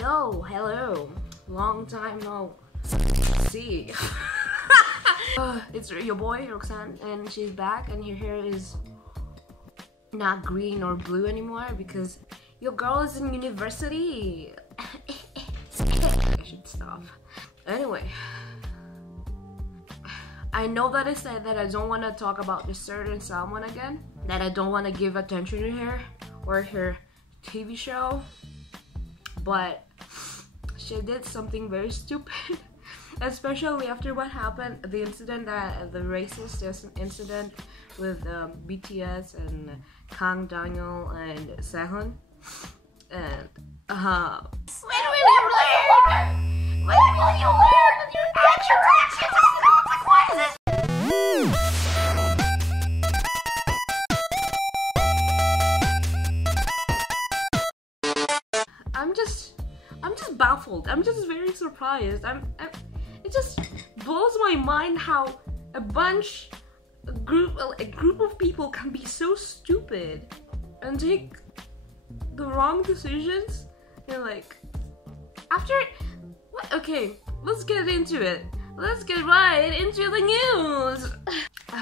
Yo, hello. Long time no see. It's your boy Roxanne, and she's back, and her hair is not green or blue anymore because your girl is in university. I should stop. Anyway, I know that I said that I don't want to talk about this certain someone again, that I don't want to give attention to her or her TV show, but she did something very stupid. Especially after what happened, the incident, that the racist incident with BTS and Kang Daniel and Sehun. And when will you learn? When will you learn that your actions are consequences? I'm just baffled. I'm just very surprised. It just blows my mind how a group of people can be so stupid and take the wrong decisions. And like, after what? Okay, let's get into it. Let's get right into the news.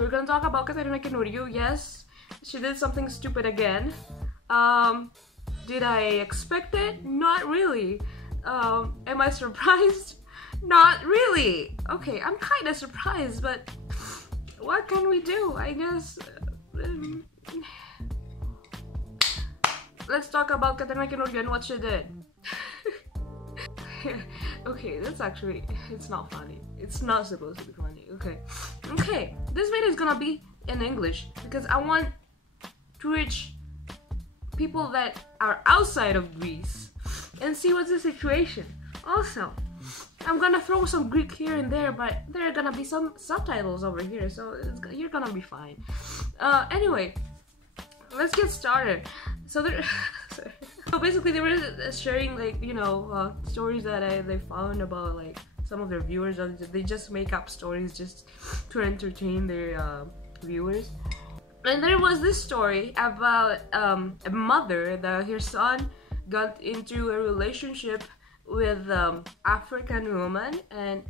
We're gonna talk about KATERINA KAINOURGIou. Yes, she did something stupid again. Did I expect it? Not really. Am I surprised? Not really. Okay, I'm kind of surprised, but what can we do? I guess let's talk about KATERINA KAINOURGIou and what she did. Okay, that's actually, it's not funny. It's not supposed to be funny. Okay, this video is gonna be in English because I want to reach people that are outside of Greece and see what's the situation. Also, I'm gonna throw some Greek here and there, but there are gonna be some subtitles over here, so you're gonna be fine. Anyway, let's get started. So basically they were sharing, like, you know, stories that they found about like some of their viewers. They just make up stories just to entertain their viewers. And there was this story about a mother that her son got into a relationship with African woman, and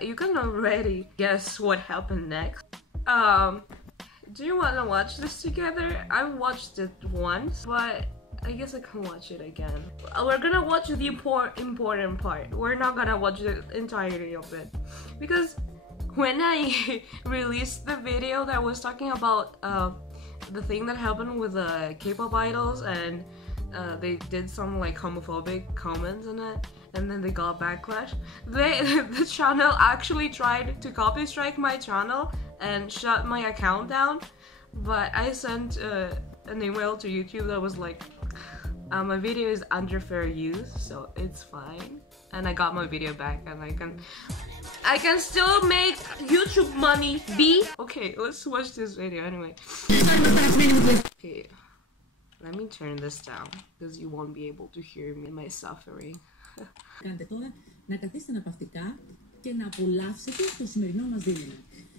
you can already guess what happened next. Do you want to watch this together? I watched it once, but I guess I can watch it again. We're gonna watch the important part. We're not gonna watch the entirety of it, because when I released the video that was talking about the thing that happened with the K-pop idols, and they did some like homophobic comments in it, and then they got backlash. The channel actually tried to copy strike my channel and shut my account down, but I sent an email to YouTube that was like, my video is under fair use, so it's fine. And I got my video back, and I can still make YouTube money, B. Okay, let's watch this video anyway. Okay, let me turn this down, because you won't be able to hear me in my suffering. Κάντε τώρα να καθίσετε αναπαυτικά και να απολαύσετε το σημερινό μας δίλημμα.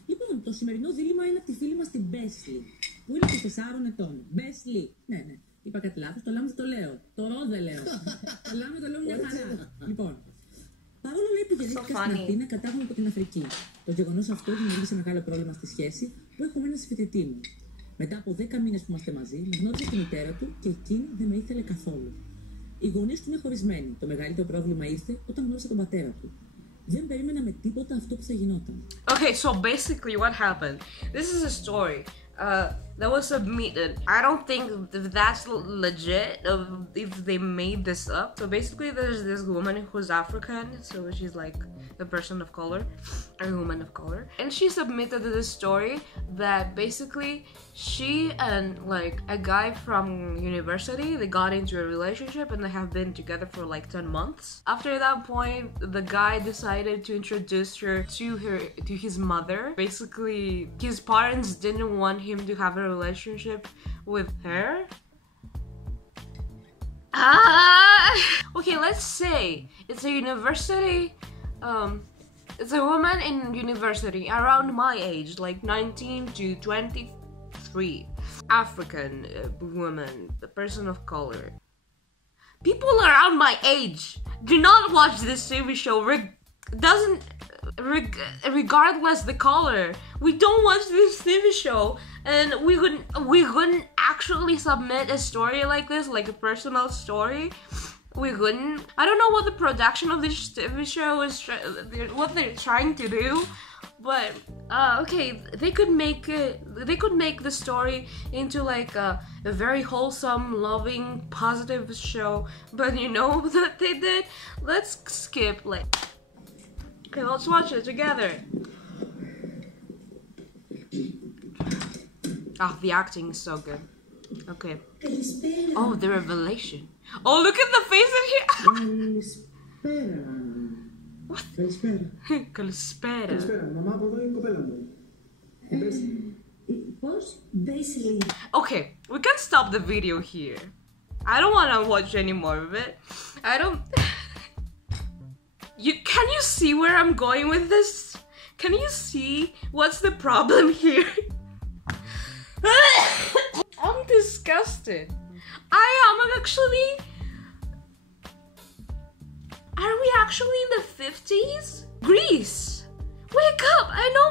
Λοιπόν, το σημερινό δίλημμα είναι από τη φίλη μας την Μπέσλι, που είναι και 4 ετών. Μπέσλι, ναι, είπα κάτι λάθος, το λάμδα το λέω. Το ρο δεν λέω. Το λάμδα το λέω μια χαρά. Λοιπόν, παρόλο λέει που γεννήθηκα στην Αθήνα, κατάγομαι από την Αφρική. Το γεγονός αυτό δημιούργησε μεγάλο πρόβλημα στη σχέση που έχω με έναν φοιτητή μου. Μετά από 10 μήνες που είμαστε μαζί, με γνώρισε τη μητέρα του και εκείνη δεν με ήθελε καθόλου. Οι γονείς του είναι χωρισμένοι. Το μεγαλύτερο πρόβλημα ήρθε όταν γνώρισε τον πατέρα του. Δεν περίμενα με τίποτα αυτό που θα γινόταν. Okay, so basically what happened? This is a story that was submitted. I don't think that's legit if they made this up. So basically there's this woman who's African, so she's like a person of color, a woman of color, and she submitted this story that basically she and like a guy from university, they got into a relationship and they have been together for like 10 months. After that point, the guy decided to introduce her to his mother. Basically, his parents didn't want him to have a relationship with her. Okay, let's say it's a university, it's a woman in university around my age, like 19 to 23, African woman, a person of color. People around my age do not watch this TV show. Regardless the color, we don't watch this TV show, and we couldn't actually submit a story like this, like a personal story. We couldn't. I don't know what the production of this TV show is, what they're trying to do, but okay, they could make the story into like a very wholesome, loving, positive show. But you know what they did? Let's skip like. Okay, let's watch it together. Ah, the acting is so good. Okay. Oh, the revelation. Oh, look at the face in here. What? Καλησπέρα. Καλησπέρα. Μαμά, από εδώ είναι η κοπέλα μου. Πώς? Basically. Okay, we can stop the video here. I don't want to watch any more of it. I don't... Can you see where I'm going with this? Can you see what's the problem here? I'm disgusted. I am actually... Are we actually in the 50s? Greece! Wake up! I know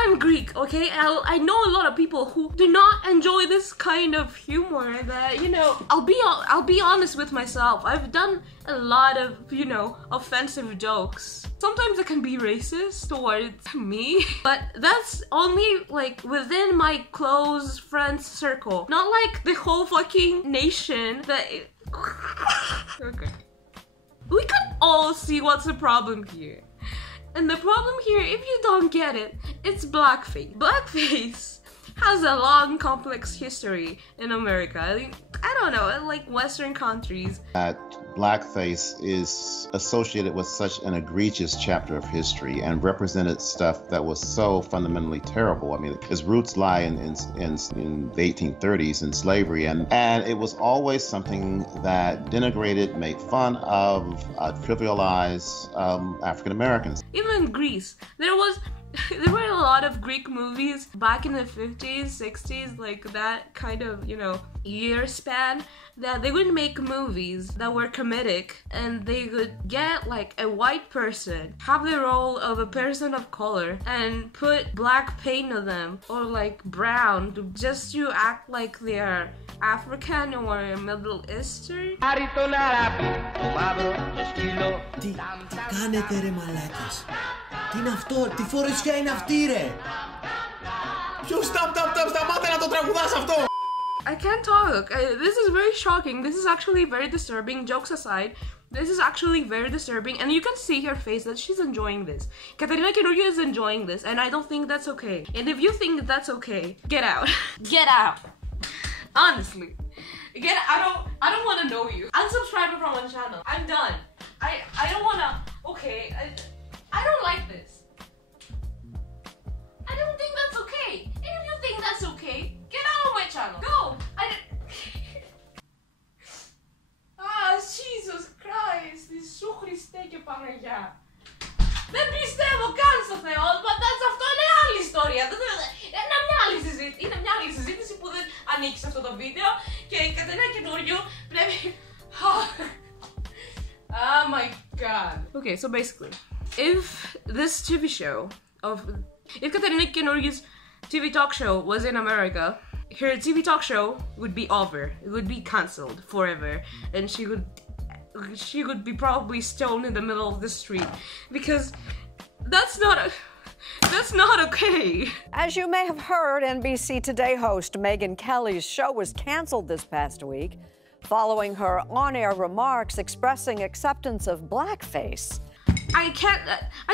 I'm Greek, okay? I know a lot of people who do not enjoy this kind of humor that, you know, I'll be honest with myself. I've done a lot of, you know, offensive jokes. Sometimes it can be racist towards me, but that's only like within my close friends circle. Not like the whole fucking nation that... Okay. We can all see what's the problem here. And the problem here, if you don't get it, it's blackface. Blackface has a long, complex history in America. I don't know, in like Western countries. That blackface is associated with such an egregious chapter of history and represented stuff that was so fundamentally terrible. I mean, its roots lie in the 1830s in slavery, and it was always something that denigrated, made fun of, trivialized African Americans. Even in Greece, there were a lot of Greek movies back in the 50s, 60s, like that kind of, you know, year span, that they would make movies that were comedic, and they would get like a white person, have the role of a person of color, and put black paint on them, or like brown, just to act like they are African or Middle Eastern. Τι κάνετε ρε μαλάκες? Τι είναι αυτό, τι φορεσιά είναι αυτή ρε? Ποιος σταμάτε να το τραγουδάς αυτό? I can't talk. This is very shocking. This is actually very disturbing. Jokes aside, this is actually very disturbing, and you can see her face that she's enjoying this. Katerina Kainouርgiou is enjoying this, and I don't think that's okay. And if you think that's okay, get out. Get out. Honestly. Get out. I don't want to know you. Unsubscribe from one channel. I'm done. I don't want to. Okay. I don't like this. I don't think that's okay. And if you think that's okay, get out of my channel. Go. Jesus Christ. Ιησού Χριστέ και Παναγιά. Δεν πιστεύω καν στο Θεό, αυτό είναι άλλη ιστορία. Είναι μια άλλη συζήτηση που δεν ανήκει σε αυτό το βίντεο, και η Katerina Kainouርgiou πρέπει... Oh my god. Okay, so basically, if this TV show if Katerina Kainouርgiou's TV talk show was in America, her TV talk show would be over. It would be cancelled forever, and she would be probably stoned in the middle of the street, because that's not okay. As you may have heard, NBC Today host Megyn Kelly's show was canceled this past week following her on-air remarks expressing acceptance of blackface. I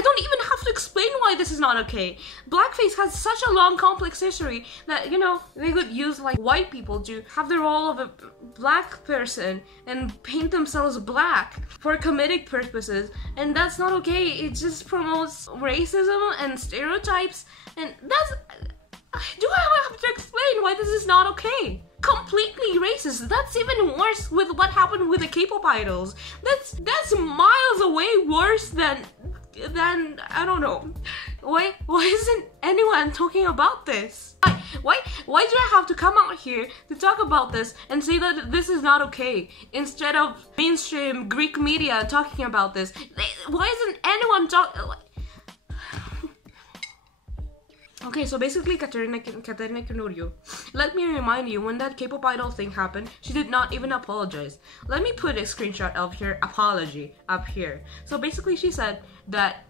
don't even have to explain why this is not okay. Blackface has such a long, complex history that, you know, they could use like white people to have the role of a black person and paint themselves black for comedic purposes, and that's not okay. It just promotes racism and stereotypes, and that's... Do I have to explain why this is not okay? Completely racist. That's even worse with what happened with the K-pop idols. That's miles away worse than I don't know. Why isn't anyone talking about this? Why do I have to come out here to talk about this and say that this is not okay instead of mainstream Greek media talking about this? Why isn't anyone talking? Okay, so basically Katerina Kainourgiou. Let me remind you, when that K-pop idol thing happened, she did not even apologize. Let me put a screenshot of her apology up here. So basically she said that,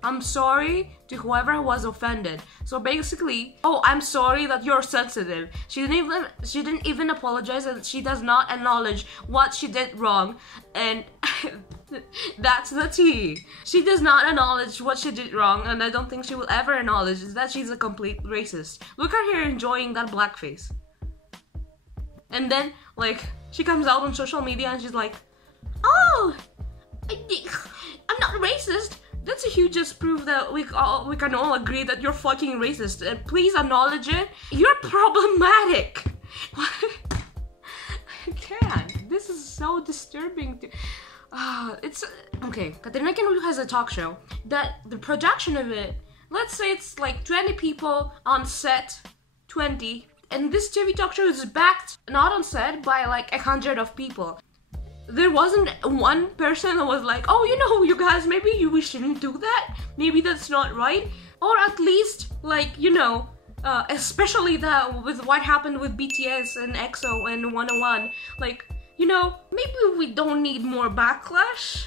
I'm sorry to whoever was offended. So basically, oh, I'm sorry that you're sensitive. She didn't even apologize, and she does not acknowledge what she did wrong, and that's the tea. She does not acknowledge what she did wrong, and I don't think she will ever acknowledge that she's a complete racist. Look at her enjoying that blackface. And then, like, she comes out on social media and she's like, oh, I'm not racist. That's a huge proof that we can all agree that you're fucking racist. And please acknowledge it. You're problematic. I can't. This is so disturbing. It's okay. Katerina Kainourgiou has a talk show that the production of it, let's say it's like 20 people on set, 20, and this TV talk show is backed not on set by like 100 of people. There wasn't one person that was like, oh, you know, you guys, maybe we shouldn't do that. Maybe that's not right. Or at least, like, you know, especially that with what happened with BTS and EXO and 101, like, you know, maybe we don't need more backlash.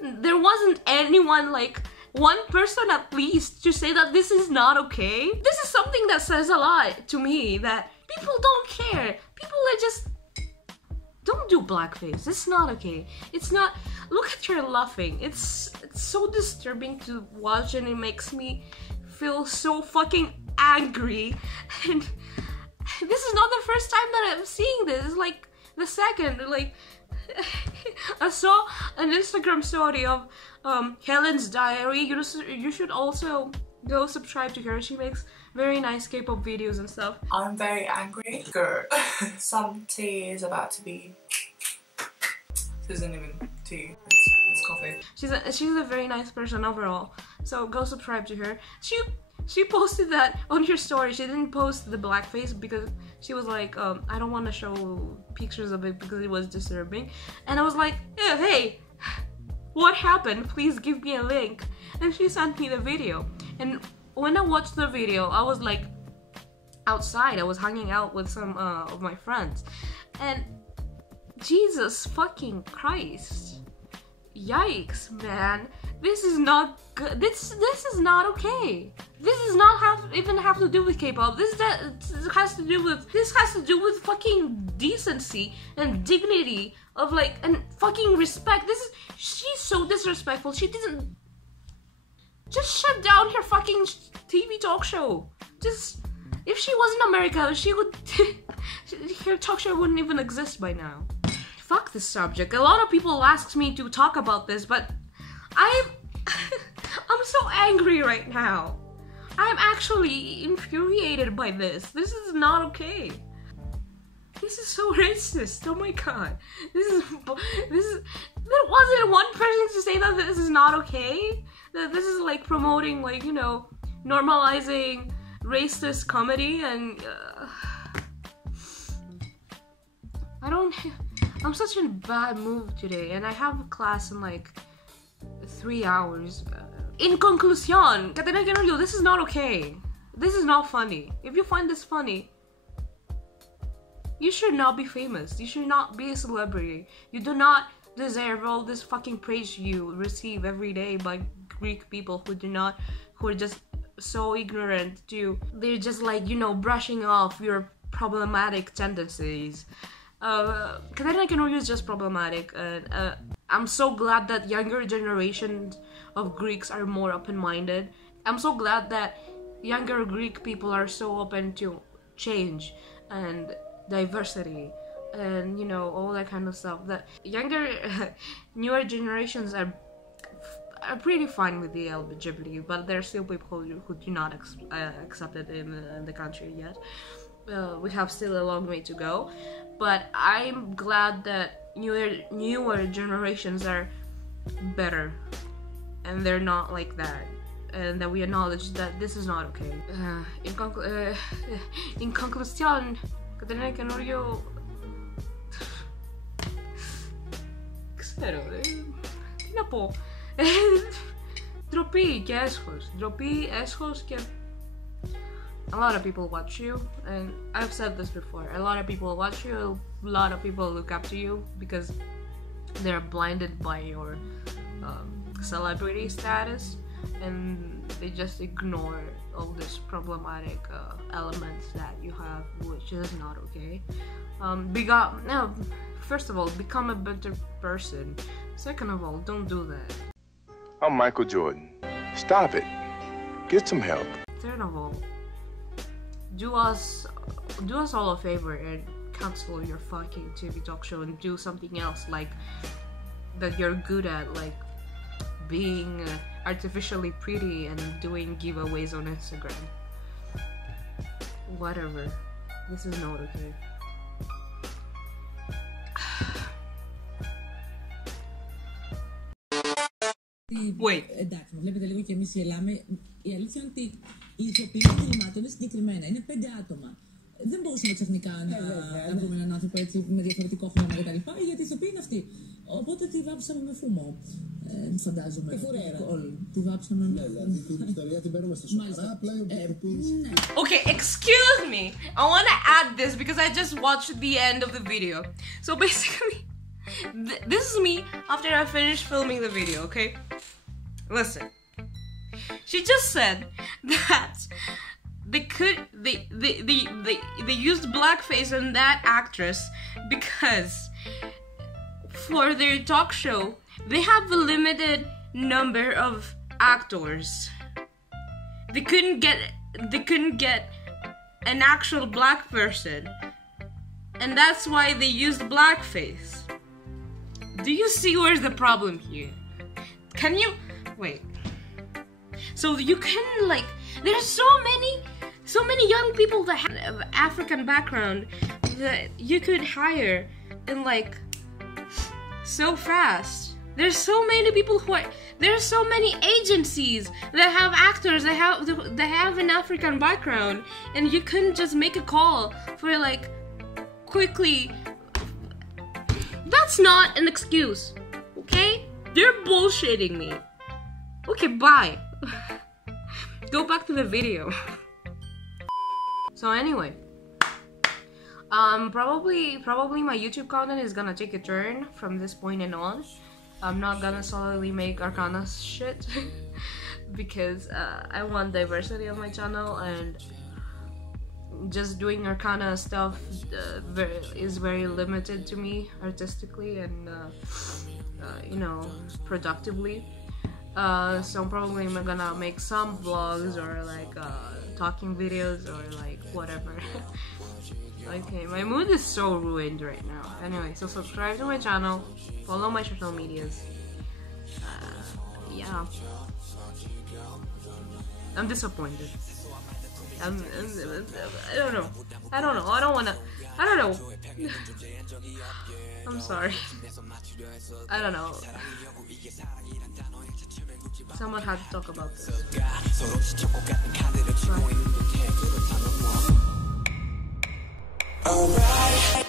There wasn't anyone, like, one person at least to say that this is not okay. This is something that says a lot to me, that people don't care. People are just... Don't do blackface. It's not okay. It's not. Look at her laughing. It's so disturbing to watch, and it makes me feel so fucking angry. And this is not the first time that I'm seeing this. It's like the second. Like, I saw an Instagram story of Helen's diary. You should also go subscribe to her. She makes very nice K-pop videos and stuff. I'm very angry. Girl, some tea is about to be... This isn't even tea, it's coffee. She's a very nice person overall. So go subscribe to her. She posted that on her story. She didn't post the blackface because she was like, I don't want to show pictures of it because it was disturbing. And I was like, hey, what happened? Please give me a link. And she sent me the video. And when I watched the video, I was like outside. I was hanging out with some of my friends, and Jesus fucking Christ, yikes, man! This is not good. This is not okay. This does not even have to do with K-pop. This has to do with fucking decency and dignity of like and fucking respect. She's so disrespectful. She didn't. Just shut down her fucking TV talk show. Just, if she was in America, she would, her talk show wouldn't even exist by now. Fuck this subject. A lot of people ask me to talk about this, but I'm so angry right now. I'm actually infuriated by this. This is not okay. This is so racist. Oh my god. There wasn't one person to say that this is not okay. That this is like promoting, like, you know, normalizing racist comedy, and I'm such in a bad mood today, and I have a class in like 3 hours. In conclusion, Katerina Kainourgiou, this is not okay. This is not funny. If you find this funny, you should not be famous. You should not be a celebrity. You do not deserve all this fucking praise you receive every day by Greek people who are just so ignorant they're just like, you know, brushing off your problematic tendencies. Katerina Kainourgiou is just problematic, and I'm so glad that younger generations of Greeks are more open-minded. I'm so glad that younger Greek people are so open to change and diversity and, you know, all that kind of stuff. That newer generations are pretty fine with the LGBT, but there's still people who do not accept it in the country yet. We have still a long way to go, but I'm glad that newer generations are better, and they're not like that. and that we acknowledge that this is not okay. In conclusion, Katerina Kainouργιου, ξέρω, τι να πω, ντροπή και έσχος, ντροπή, έσχος και a lot of people watch you, and I've said this before, a lot of people watch you, a lot of people look up to you because they're blinded by your celebrity status, and they just ignore all these problematic elements that you have, which is not okay. First of all, become a better person. Second of all, don't do that. I'm Michael Jordan. Stop it. Get some help. Third of all, do us all a favor and cancel your fucking TV talk show and do something else like that you're good at, like being artificially pretty and doing giveaways on Instagram. Whatever. This is not okay. Wait. Εντάξει, βλέπετε λίγο και εμείς γελάμε. Η αλήθεια είναι ότι οι ηθοποιοί των διλημάτων είναι συγκεκριμένα. Είναι 5 άτομα. Δεν μπορούσαμε ξαφνικά να βρούμε έναν άνθρωπο έτσι με διαφορετικό χρώμα κτλ. Γιατί οι ηθοποιοί είναι αυτοί. Οπότε τη βάψαμε με φούμο. Φαντάζομαι. Τη βάψαμε με φούμο. Την ιστορία την παίρνουμε στα σοβαρά. Απλά η ηθοποιοί. Okay, excuse me. I want to add this because I just watched the end of the video. So basically, this is me after I finished filming the video, okay? Listen. She just said that they used blackface on that actress because for their talk show they have a limited number of actors. They couldn't get an actual black person, and that's why they used blackface. Do you see where's the problem here? Can you wait? So you can, like, there's so many young people that have African background that you could hire and like so fast. There's so many people there's so many agencies that have actors that have an African background, and you couldn't just make a call for like quickly. That's not an excuse, okay? They're bullshitting me. Okay, bye. Go back to the video. So anyway, probably my YouTube content is gonna take a turn from this point and on. I'm not gonna solely make Arcana shit because I want diversity on my channel, and just doing Arcana stuff is very limited to me artistically and you know, productively. So I'm probably gonna make some vlogs or like talking videos or like whatever. Okay, my mood is so ruined right now. Anyway, so subscribe to my channel, follow my social medias. Yeah, I'm disappointed. I don't know. I don't know. I'm sorry. I don't know. Someone had to talk about this. Bye.